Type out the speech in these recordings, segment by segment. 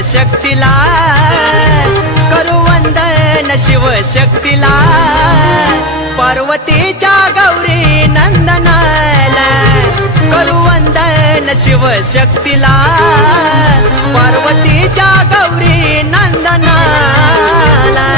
शिवशक्तीला, करू वंदन शिवशक्तीला, पार्वतीच्या गौरी नंदनाला, करू वंदन शिवशक्तीला, पार्वतीच्या गौरी नंदनाला.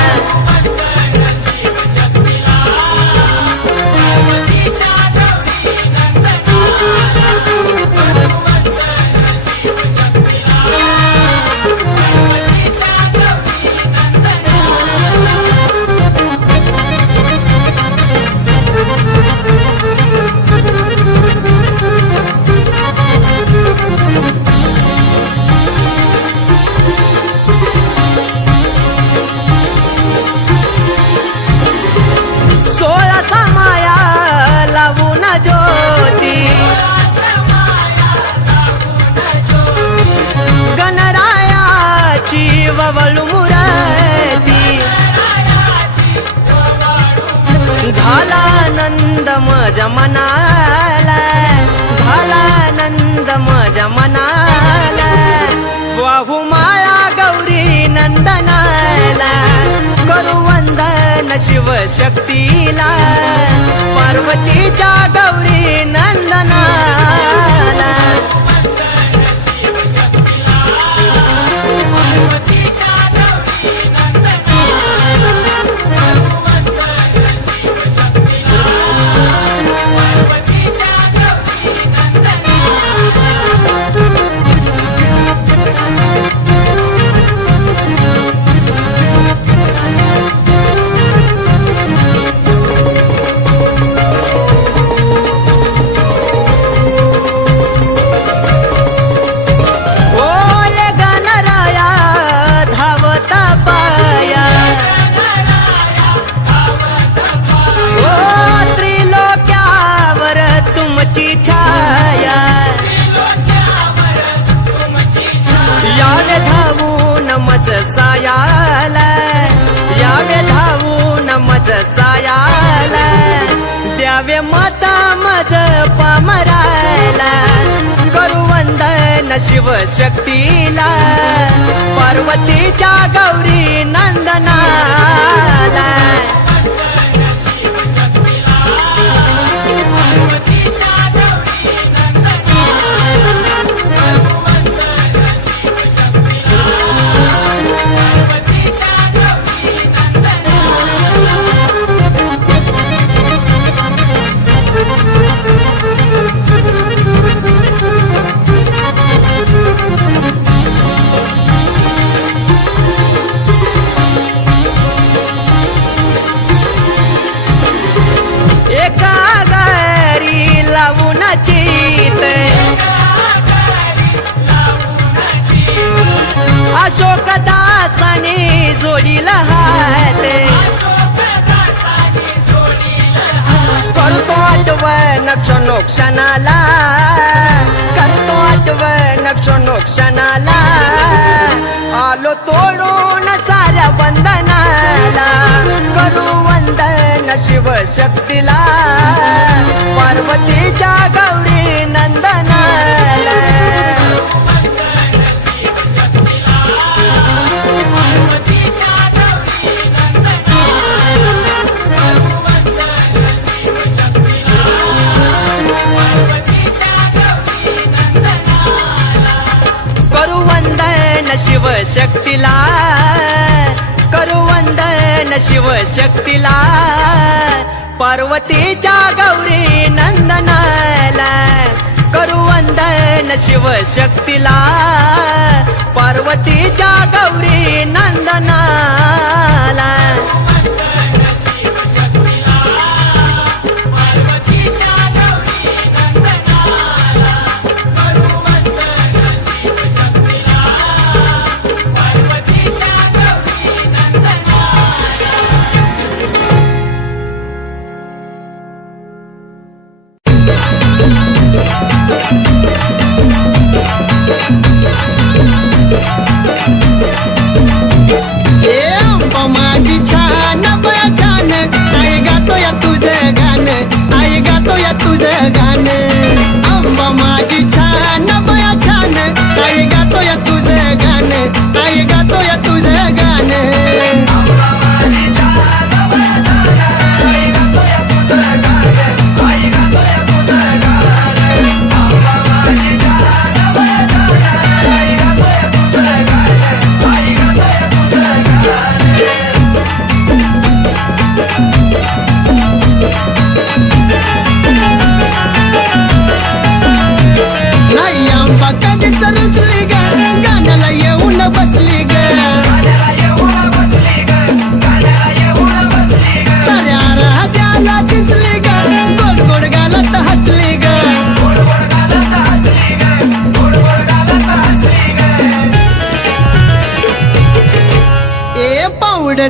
वळू मुराती झाला नंद माझ्या मनाला, झाला नंद माझ्या मनाला, वाहू माया गौरी नंदनाला, करू वंदन शिवशक्तीला, पार्वतीच्या गौरी नंदनाला. यावे धावून मज सायाला, यावे धावून मज सायाला, द्यावे माता मज पामराला, करू वंदन शिवशक्तीला, पार्वतीच्या गौरी नंदनाला. एका गरी लावून चित अशोक दासाने जोडीला हात, करतो आठवण क्षणोक्षणाला, करतो आठवण क्षणोक्षणाला, आलो तोडून साऱ्या बंधनाला, करू वंदन शिवशक्तीला, पार्वतीच्या गौरी नंदनाला. करू वंदन शिवशक्तीला, करू वंदन शिवशक्तीला, पार्वतीच्या गौरी नंदनाला, करू वंदन शिवशक्तीला, पार्वतीच्या गौरी नंदनाला. माझी छान बया छान, आई गातो या तुझं गाणं, आई गातो या तुझं गाणं. आंबा माझी छान बया छान, आई गातो या तुझं गाणं.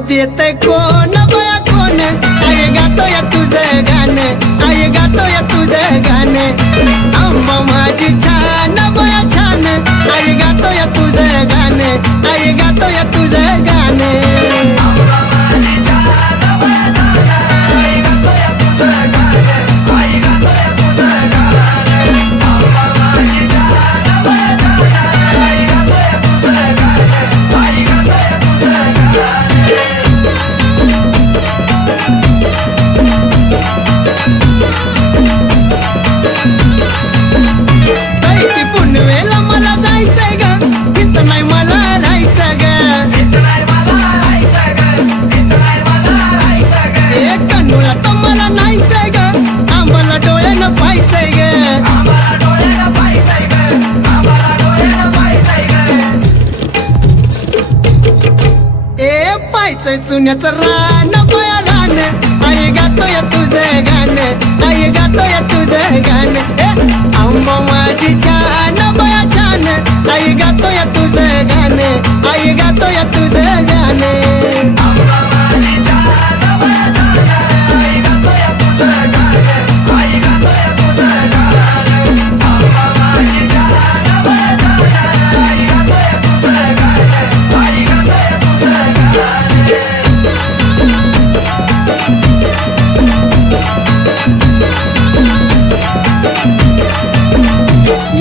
देतय कोण बया कोण आई गातोय तुझं गाणं आई गातोय तुझं गाणं आंबा माझी छान बया छान आई गातोय तुझं गाणं आई गातोय तुझं गाणं पुनवेला मला जायचंय ग तिथं नाही मला राहायचं ग एक कन्नूला तर मला नाहीचंय ग आम्हाला डोळ्यानं पाहायचंय ग ए पाहायचंय चुन्याचं रान बया रान आई गातोय तुझं गाणं आई गातोय तुझं गाणं आंबा माझी छान बया छान आई गातोय तुझं गाणं आई गातोय तुझं गाणं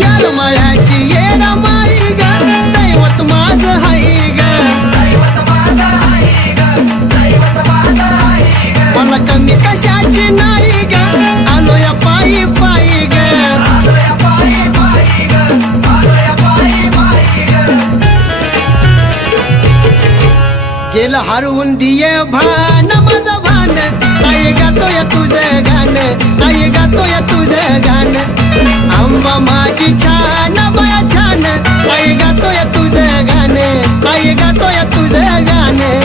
यार मायाची येणा माई ग दैवत माझं हाय ग मला कमी कशाची नाही ग आलो या पायी पायी ग गेलं हरवून दिये भान माझं भान आई गातोय तुझं गाणं आई गातोय तुझं गाणं आंबा माझी छान बया छान आई गातोय तुझं गाणं आई गातोय तुझं गाणं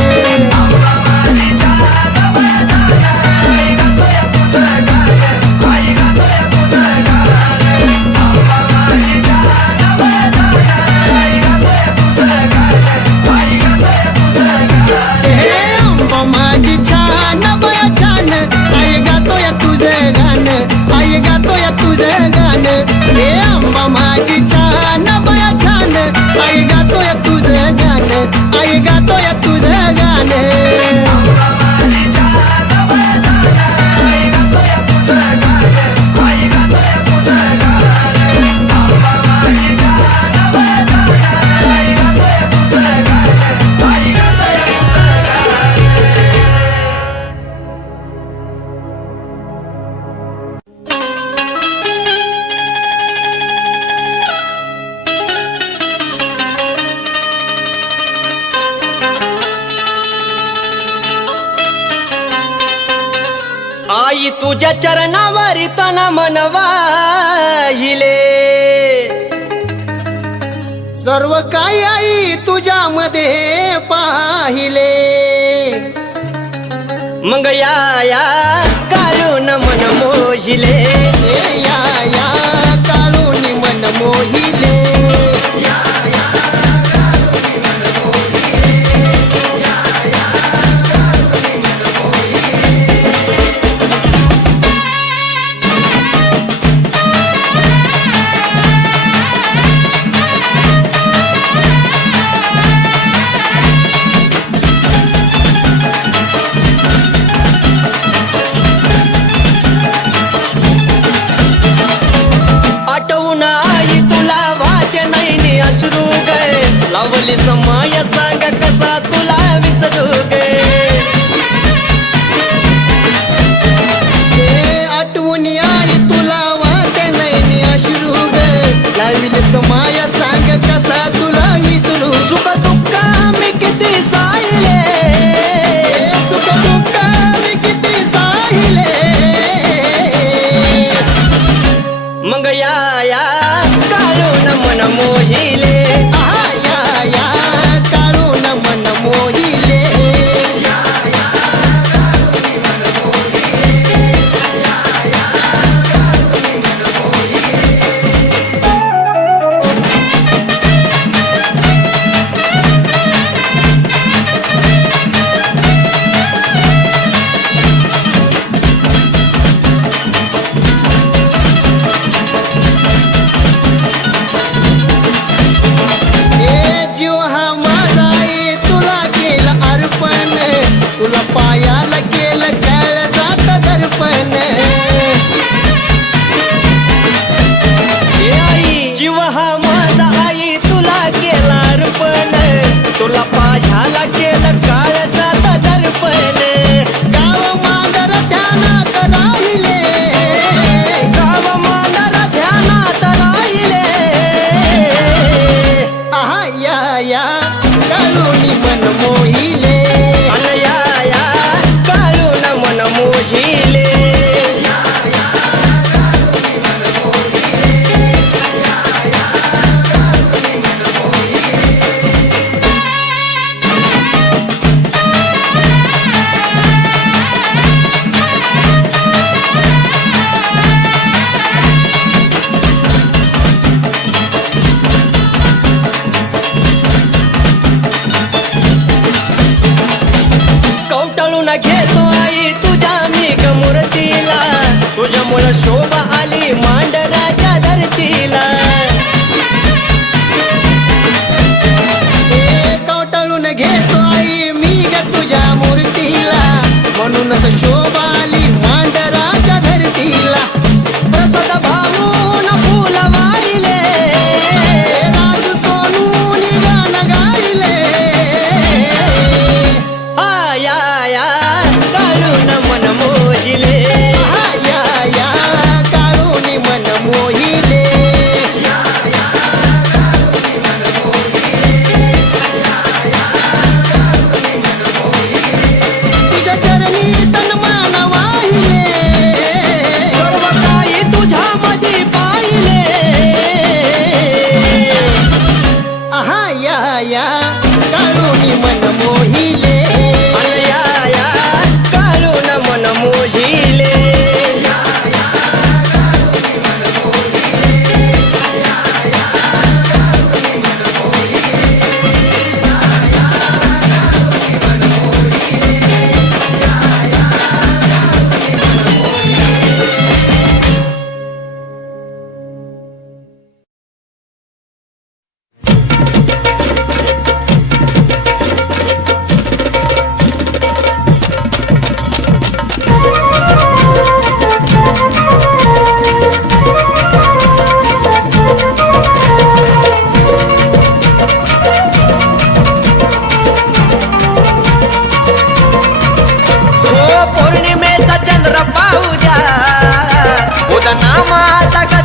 माझी छान बया छान आई गातोय तुझं गाणं आई गातोय तुझं गाणं हे आंबा माझी छान बया छान आई गातोय तुझं गाणं आई गातोय तुझं गाणं आई तुझ्या चरणावरी तन मनवा हिले सर्व काही आई तुझ्यामध्ये पाहिले मग या काढून मन मोहिले या काळूनी मन मोहिले लावली समय सांग कसा तुला विसरू गे आठवून आई तुला वाट नाही अश्रू ग लावली समय सांग कसा तुला विसरू सुख दुःख मी किती साहिले सुख दुःख मी किती साहिले मग या काढून मन मोहिले काळून मन मोहिले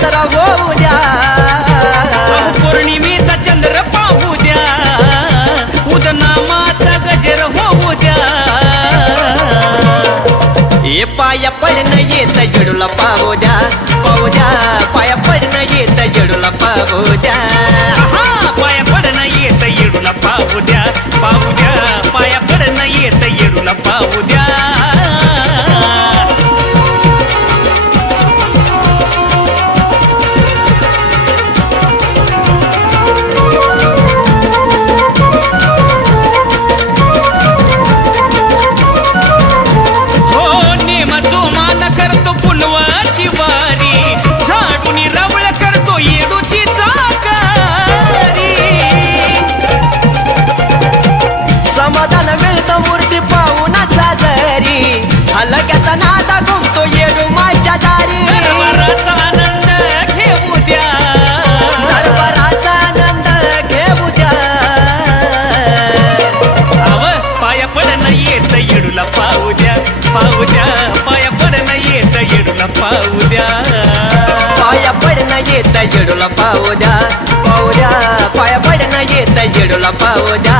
गजरा होऊ द्या. पौर्णिमेचा चंद्र पाहू द्या, उदनामाचा गजर होऊ द्या. हे पाया पडणं येत जडूला पाहू द्या, पाहू द्या. पाया पडणं येत जडूला पाहू द्या. पाया पडणं येत येडूला पाहू द्या, पाहू द्या. पाया पडणं येत येडूला पाहू द्या. समाधान मिळतं मूर्ती पाहून साजरी, हलक्याचा नादा घुमतो येडू माझ्या दारी. दरबाराचा आनंद घेऊ द्या, दरबाराचा आनंद घेऊ द्या. पाया पडणं येत येडूला पाहू द्या, पाहू द्या. पाया पडणं येत येडूला पाहू द्या. पाया पडणं येत जेडूला पाहू द्या, पाहू द्या. पाया पडणं येत जेडूला पाहू द्या.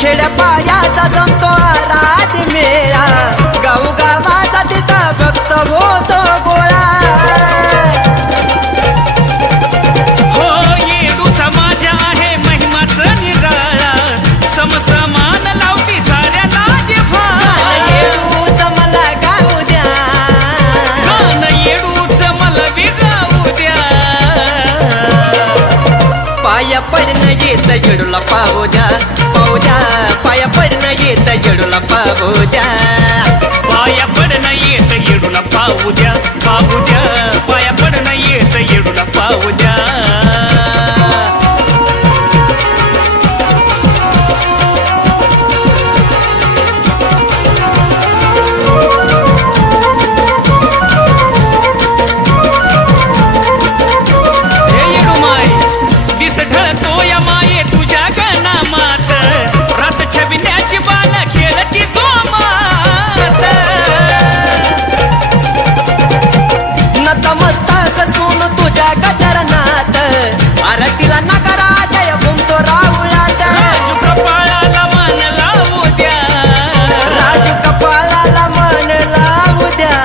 खेड्यापाड्याचा जमतो रात मेळा, गाऊ गावाचा तिचा भक्त होतो गोळा. हो येडूचा माझ्या आहे महिमाचं निराळा, समसमान लावती साऱ्याला जिव्हाळा. येडूच मला गाऊ द्या, गाणं येडूचं मला विगाऊ द्या. पाया पडणं येत जेडूला पाहू द्या, पाहू द्या. पाया पडणं येत जेडूला पाहू द्या. पाया पडणं येत येडूला पाहू द्या, पाहू द्या. पाया पडणं येत येडूला पाहू द्या. हे येडू माय दिस ढळतो या माये तुझ्या गणामात, रात छबिन्याची बाण खेळती जोमात. नतमस्तक सून तुझ्या गजरनाथ, आरतीला नगरा जय घुमतो राहुळात. राजू कपाळाला मान लावू द्या, राजू कपाळाला मन लावू द्या.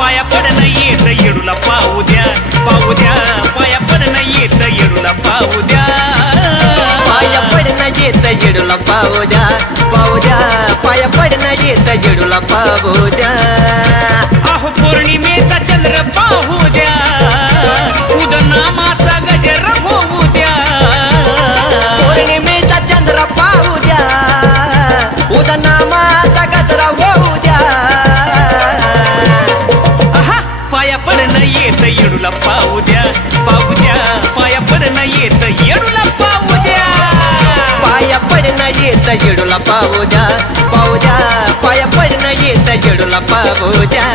पाया पडणं येत येडूला पाहू द्या, पाहू द्या. पाया पडणं येत येडूला पाहू द्या. पाया पडणं येत जेडूला पाहू द्या, पाहू द्या. पाया पडणं येत जेडूला पाहू द्या. पौर्णिमेचा चंद्र पाहू द्या, उदनामाचा गजर होऊ द्या. पौर्णिमेचा चंद्र पाहू द्या, उदनामाचा गजरा होऊ द्या. पाया पडणं येत येडूला पाहू द्या, पाहू द्या. पाया पडणं येत येडूला पाहू द्या. पाया पडणं येत जेडूला पाहू द्या, पाहू द्या. पाया पडणं येत जेडूला पाहू द्या.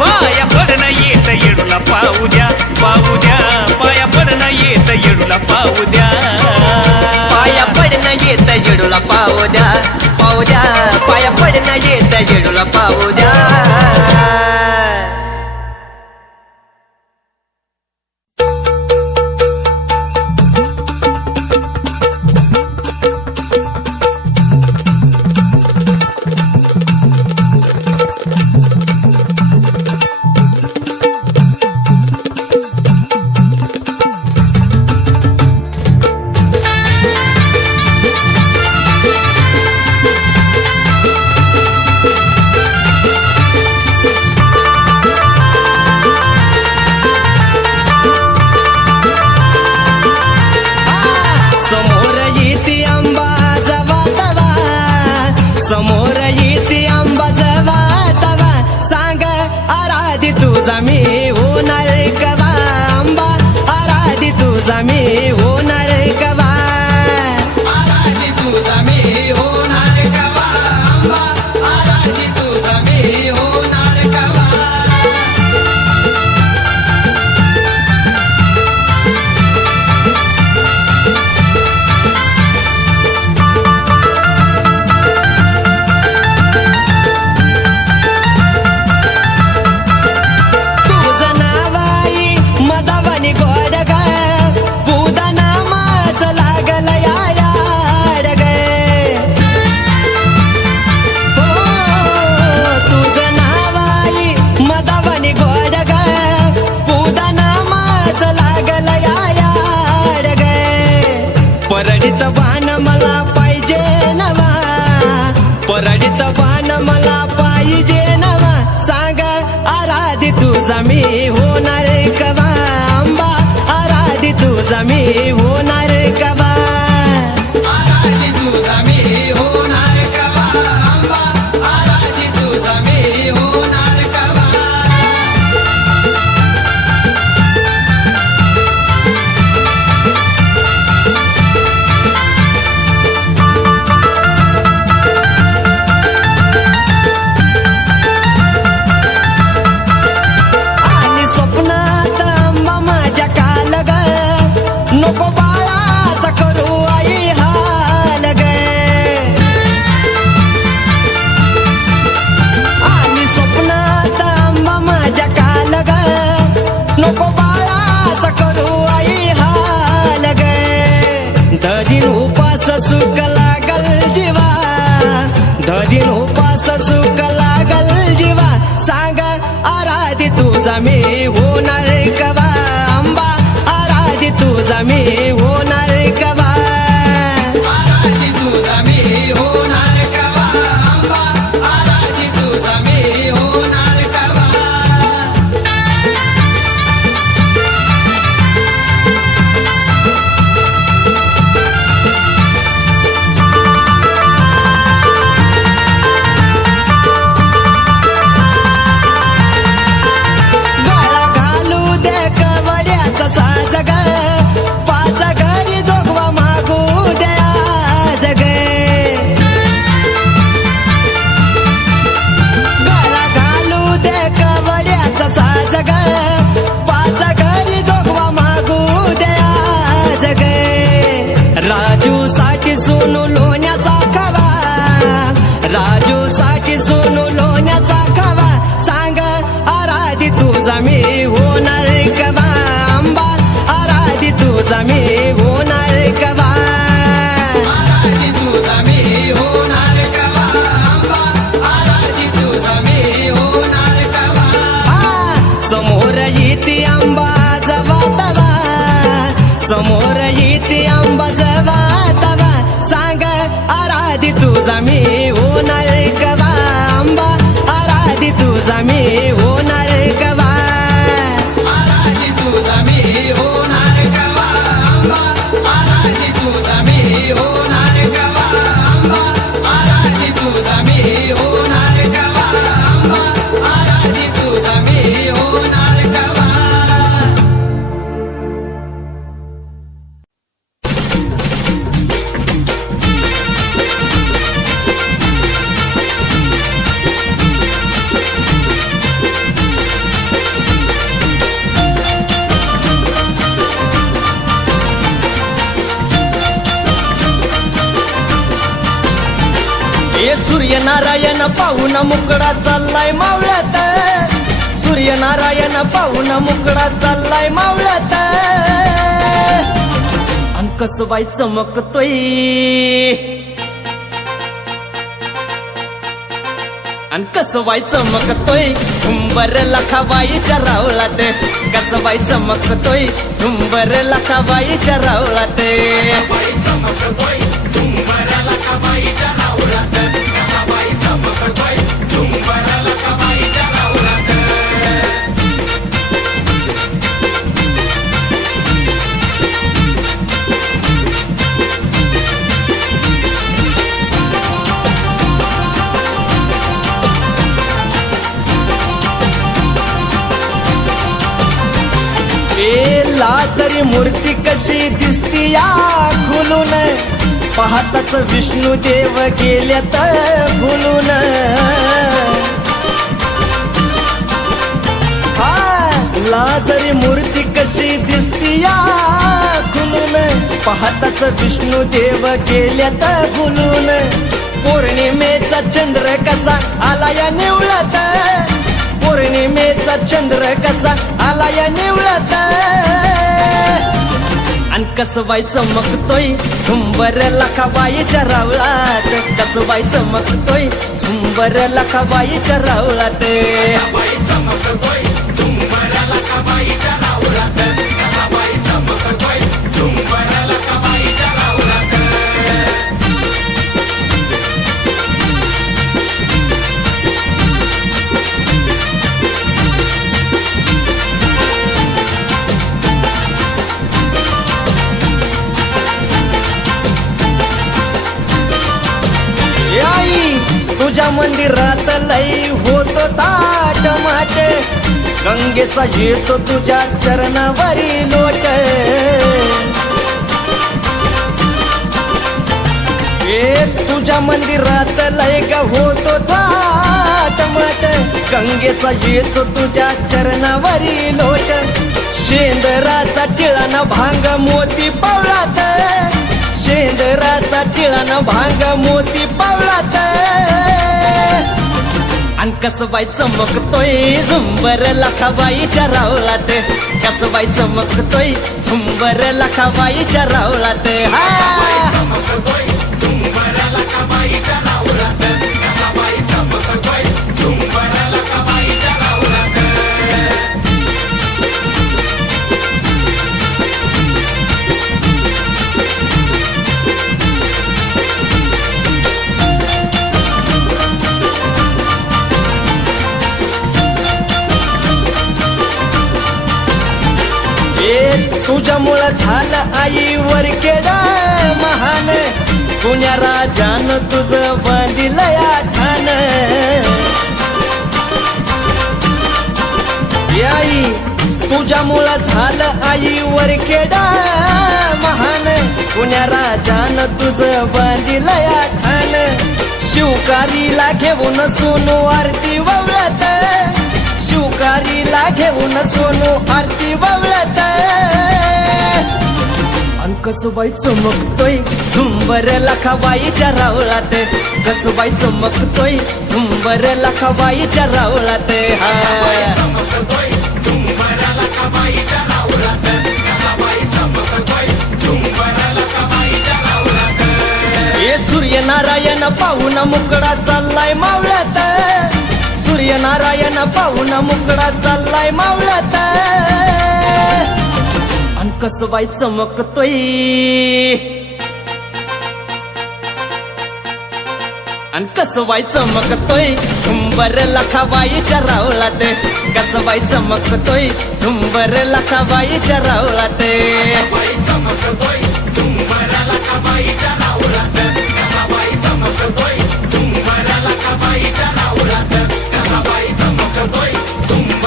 पाया पडणं येत येडूला पाहू द्या, पाहू द्या. पाया पडणं येत येडूला पाहू द्या. पाया पडणं येत जेडूला पाहू द्या, पाहू द्या. पाया पडणं येत जेडूला पाहू द्या. समोर येते आंबा जवा तवा सांग आराधी तुझा मी होणार कवा आंबा आराधी तुझा मी होणार कवा आराधी तुझा मी होणार कवा आंबा आराधी तुझा मी होणार कवा तुझा मी होणार कवा आंबा आराधी तुझा मी होणार कवा आराधी तुझा मी होणार कवा आंबा आराधी तुझा मी होणार कवा आली स्वप्नात आंबा माझ्या काल ग नको बाळाचा करू आई हाल ग आली स्वप्नात आंबा माझ्या काल ग नको बाळाचा करू आई हाल ग दरीन उपास सुख लागल जीवा दरीन उपास सुख लागल जीवा सांग आराधी तुझा मी होणार कवा आंबा आराधी तुझा मी होणार कवा आराधी तुझा मी होणार कवा आंबा आराधी तुझा मी होणार कवा गळा घालू दे कवड्याचा साज ग पाच घरी जोगवा मागू दे आज ग गळा घालू दे कवड्याचा साज ग पाच घरी जोगवा मागू दे आज ग राजू साठी सोनू लोण्याचा खवा राजू साठी सोनू लोण्याचा खवा सांग आराधी तुझा मी होणार कवा आंबा आराधी तुझा मी होणार कवा आराधी तुझा मी होणार कवा आंबा आराधी तुझा मी होणार कवा समोर येते आंबा जवा तवा समोर येते आंबा जवा तवा सांग आराधी तुझा मी होणार कवा आंबा आराधी तुझा मी होणार कवा आराधी तुझा मी होणार कवा आंबा आराधी तुझा मी होणार कवा आंबा आराधी तुझा मी होणार कवा आंबा आराधी तुझा मी होणार कवा ए सूर्यनारायण पाहून मुकडा चाललाय मावळ्यात सूर्यनारायण पाहून मुकडा चाललाय मावळ्यात अन कसबाई चमकतोय अन कसबाई चमकतोय झुंबर लखाबाईच्या रावळात कसबाई चमकतोय झुंबर लखाबाईच्या रावळात ए लाजरी मूर्ती कशी दिसती या खुलून पाहताच विष्णू देव गेल्यात भुलून लाजरी मूर्ती कशी दिसती या खुलून पाहताच विष्णू देव गेल्यात भुलून पौर्णिमेचा चंद्र कसा आला या निवळत पौर्णिमेचा चंद्र कसा आला या निवळत अन कसबाई चमकतोय झुंबर लखाबाईच्या रावळात कसबाई चमकतोय झुंबर लखाबाईच्या रावळात तुझ्या मंदिरात लई होतो ताट माट गंगेचा येतो तुझ्या चरणावरी लोट तुझ्या मंदिरात लय ग होतो थाट माट गंगेचा येतो तुझ्या चरणावरी लोट शेंदराचा टिळाना भांग मोती पावळात शेंदराचा टिळाना भांग मोती पावळात अन कसबाई चमकतोय झुंबर लखाबाईच्या रावळात कसबाई चमकतोय झुंबर लखाबाईच्या रावळात तुझ्यामुळं झालं आईवर केडा महान पुण्या राजानं तुझं बांधिलंय ठाण आई तुझ्यामुळं झालं आईवर केडा महान पुण्या राजानं तुझं बांधिलंय ठाण शिवकारीला घेऊन सोनू आरती ववळत शिवकारीला घेऊन सोनू आरती ववळत अन कसबाई चमकतोय झुंबर लखाबाईच्या रावळात कसबाई चमकतोय झुंबर लखाबाईच्या रावळात हे सूर्यनारायण पाहून मुकडा चाललाय मावळ्यात सूर्यनारायण पाहून मुकडा चाललाय मावळ्यात अन कसबाई चमकतोय अन कसबाई चमकतोय झुंबर लखाबाईच्या रावळात कसबाई चमकतोय झुंबर लखाबाईच्या रावळात चमकतोय झुंबर लखाबाईच्या रावळात कसबाई चमकतोय झुंबर लखाबाईच्या रावळात कसबाई चमकतोय झुंबर